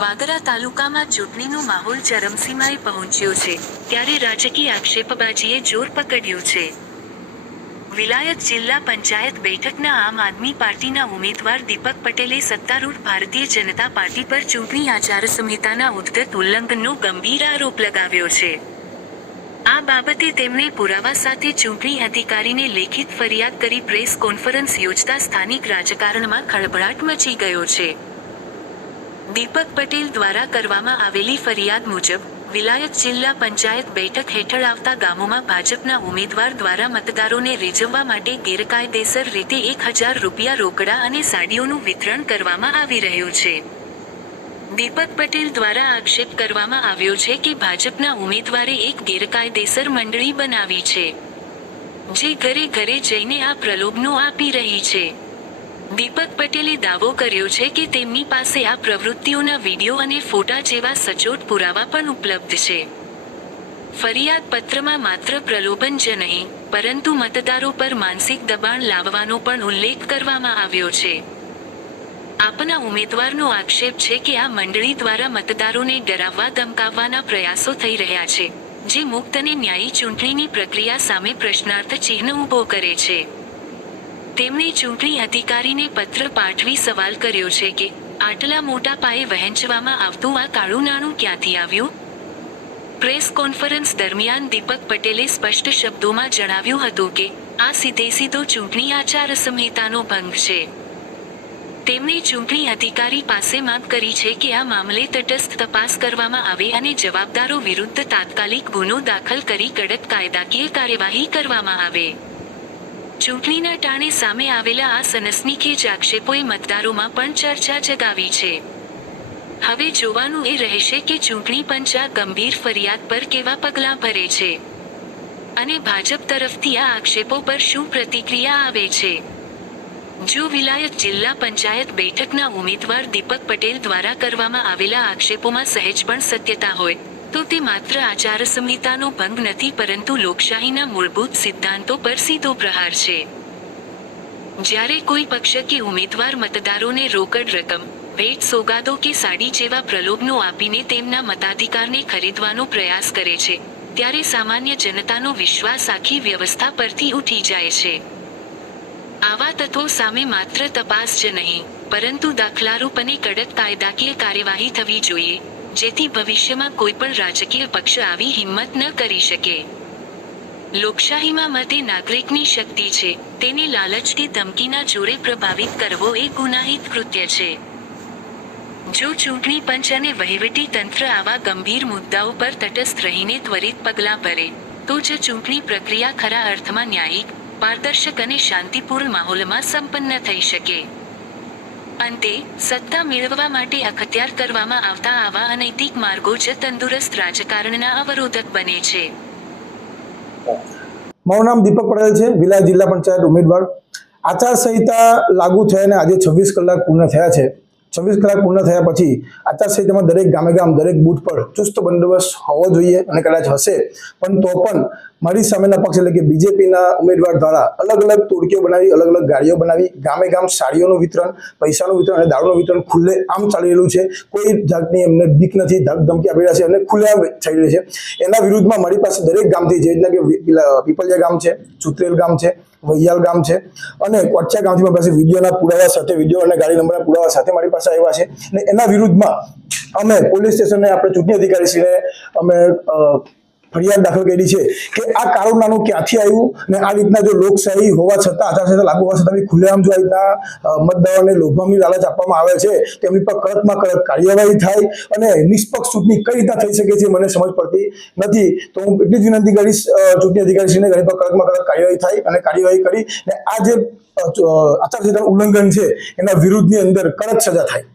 વાગરા તાલુકામાં ચૂંટણીનો માહોલ ચરમસીમાએ પહોંચ્યો છે, ત્યારે રાજકીય આક્ષેપબાજીએ જોર પકડ્યું છે. વિલાયત જિલ્લા પંચાયત બેઠકના આમ આદમી પાર્ટીના ઉમેદવાર દીપક પટેલે સત્તારૂઢ ભારતીય જનતા પાર્ટી પર ચૂંટણી આચાર સંહિતાના ઉદ્ધત ઉલ્લંઘનનો ગંભીર આરોપ લગાવ્યો છે. આ બાબતે તેમણે પુરાવા સાથે ચૂંટણી અધિકારીને લેખિત ફરિયાદ કરી પ્રેસ કોન્ફરન્સ યોજતા સ્થાનિક રાજકારણમાં ખળભળાટ મચી ગયો છે. દીપક પટેલ દ્વારા કરવામાં આવેલી ફરિયાદ મુજબ, વિલાયત જિલ્લા પંચાયત બેઠક હેઠળ આવતા ગામોમાં ભાજપના ઉમેદવાર દ્વારા મતદારોને રીઝવવા માટે ગેરકાયદેસર રીતે 1000 રૂપિયા રોકડા અને સાડીઓનું વિતરણ કરવામાં આવી રહ્યું છે. દીપક પટેલ દ્વારા આક્ષેપ કરવામાં આવ્યો છે કે ભાજપના ઉમેદવારે એક ગેરકાયદેસર મંડળી બનાવી છે, જે ઘરે ઘરે જઈને આ પ્રલોભનો આપી રહી છે. દીપક પટેલે દાવો કર્યો છે કે તેમની પાસે આ પ્રવૃત્તિઓના વિડીયો અને ફોટા જેવા સચોટ પુરાવા પણ ઉપલબ્ધ છે. ફરિયાદ પત્રમાં માત્ર પ્રલોભન જ નહીં, પરંતુ મતદારો પર માનસિક દબાણ લાવવાનો પણ ઉલ્લેખ કરવામાં આવ્યો છે. આપના ઉમેદવારનો આક્ષેપ છે કે આ મંડળી દ્વારા મતદારોને ડરાવવા ધમકાવવાના પ્રયાસો થઈ રહ્યા છે, જે મુક્ત અને ન્યાયી ચૂંટણીની પ્રક્રિયા સામે પ્રશ્નાર્થ ચિહ્ન ઊભો કરે છે. તેમણે ચૂંટણી અધિકારીને પત્ર પાઠવી સવાલ કર્યો છે કે આટલા મોટા પાયે વહેંચવામાં આવતું આ કાળું નાણું ક્યાંથી આવ્યું? પ્રેસ કોન્ફરન્સ દરમિયાન દીપક પટેલે સ્પષ્ટ શબ્દોમાં જણાવ્યું હતું કે આ સીધેસીધો ચૂંટણી આચાર સંહિતાનો ભંગ છે. તેમણે ચૂંટણી અધિકારી પાસે માંગ કરી છે કે આ મામલે તટસ્થ તપાસ કરવામાં આવે અને જવાબદારો વિરુદ્ધ તાત્કાલિક ગુનો દાખલ કરી કડક કાયદાકીય કાર્યવાહી કરવામાં આવે. ચૂંટણીના ટાણે સામે આવેલા આ સનસનીખેજ આક્ષેપોએ મતદારોમાં પણ ચર્ચા જગાવી છે. હવે જોવાનું એ રહેશે કે ચૂંટણી પંચ આ ગંભીર ફરિયાદ પર કેવા પગલાં ભરે છે અને ભાજપ તરફથી આ આક્ષેપો પર શું પ્રતિક્રિયા આવે છે. જો વિલાયત જિલ્લા પંચાયત બેઠકના ઉમેદવાર દીપક પટેલ દ્વારા કરવામાં આવેલા આક્ષેપોમાં સહેજ પણ સત્યતા હોય, તો તે માત્ર આચાર સંહિતાનો ભંગ નથી પરંતુ લોકશાહીના મૂળભૂત સિદ્ધાંતો પર સીધો પ્રહાર છે. જ્યારે કોઈ પક્ષ કે ઉમેદવાર મતદારોને રોકડ રકમ, ભેટ સોગાદો કે સાડી જેવા પ્રલોભનો આપીને તેમના મતાધિકારને ખરીદવાનો પ્રયાસ કરે છે, ત્યારે સામાન્ય જનતાનો વિશ્વાસ આખી વ્યવસ્થા પરથી ઉઠી જાય છે. આવા તત્વો સામે માત્ર તપાસ જ નહીં, પરંતુ દાખલારૂપ અને કડક કાયદાકીય કાર્યવાહી થવી જોઈએ, જેથી ભવિષ્યમાં કોઈ પણ રાજકીય પક્ષ આવી હિંમત ન કરી શકે. લોકશાહીમાં મત એ નાગરિકની શક્તિ છે, તેને લાલચ કે ધમકીના જોરે પ્રભાવિત કરવો એ ગુનાહિત કૃત્ય છે. જો ચૂંટણી પંચ અને વહીવટી તંત્ર આવા ગંભીર મુદ્દાઓ પર તટસ્થ રહીને ત્વરિત પગલાં ભરે, તો જ ચૂંટણી પ્રક્રિયા ખરા અર્થમાં ન્યાયિક, પારદર્શક અને શાંતિપૂર્ણ માહોલમાં સંપન્ન થઈ શકે. અંતે, સત્તા મેળવવા માટે અખત્યાર કરવામાં આવતા આવા અનૈતિક માર્ગો જ તંદુરસ્ત રાજકારણના અવરોધક બને છે. મારું નામ દીપક પટેલ છે, વિલાયત જિલ્લા પંચાયત ઉમેદવાર. આચારસંહિતા લાગુ થયાને આજે 26 કલાક પૂર્ણ થયા છે. 26 કલાક પૂર્ણ થયા પછી આચારસંહિતામાં દરેક ગામે ગામ, દરેક બૂથ પર ચુસ્ત બંદોબસ્ત હોવો જોઈએ અને કદાચ હશે, પણ તો પણ મારી સામેના પક્ષ એટલે કે બીજેપીના ઉમેદવાર દ્વારા અલગ અલગ ટોળકીઓ બનાવી, અલગ અલગ ગાડીઓ બનાવી, ગામે ગામ સાડીઓનું વિતરણ, પૈસાનું વિતરણ અને દારૂનું વિતરણ ખુલ્લે આમ ચાલી રહ્યું છે. કોઈ જાતની એમને બીક નથી, ધમકી આપી રહ્યા છે અને ખુલ્લેઆમ થઈ રહી છે. એના વિરુદ્ધમાં મારી પાસે દરેક ગામથી, જે રીતના કે પીપલિયા ગામ છે, સુત્રેલ ગામ છે, વૈયાલ ગામ છે અને કોચિયા ગામથી મારી પાસે વિડીયોના પુરાવા સાથે, વિડીયો અને ગાડી નંબરના પુરાવા સાથે મારી પાસે આવ્યા છે. અને એના વિરુદ્ધમાં અમે પોલીસ સ્ટેશને, આપણે ચૂંટણી અધિકારીશ્રીને અમે ફરિયાદ દાખલ કરી છે કે આ કાળું નાણું ક્યાંથી આવ્યું ને આ રીતના જો લોકશાહી હોવા છતાં, આચારસંહિતા લાગુ હોવા છતાં ખુલ્લેઆમ જો આ રીતના મતદારોને લોભામણી લાલચ આપવામાં આવે છે, તેમની પર કડકમાં કડક કાર્યવાહી થાય અને નિષ્પક્ષ ચૂંટણી કઈ રીતના થઈ શકે છે મને સમજ પડતી નથી. તો હું એટલી જ વિનંતી કરીશ ચૂંટણી અધિકારીશ્રીને ઘણી પર કડકમાં કડક કાર્યવાહી થાય અને કાર્યવાહી કરી ને આ જે આચારસંહિતાનું ઉલ્લંઘન છે એના વિરુદ્ધની અંદર કડક સજા થાય.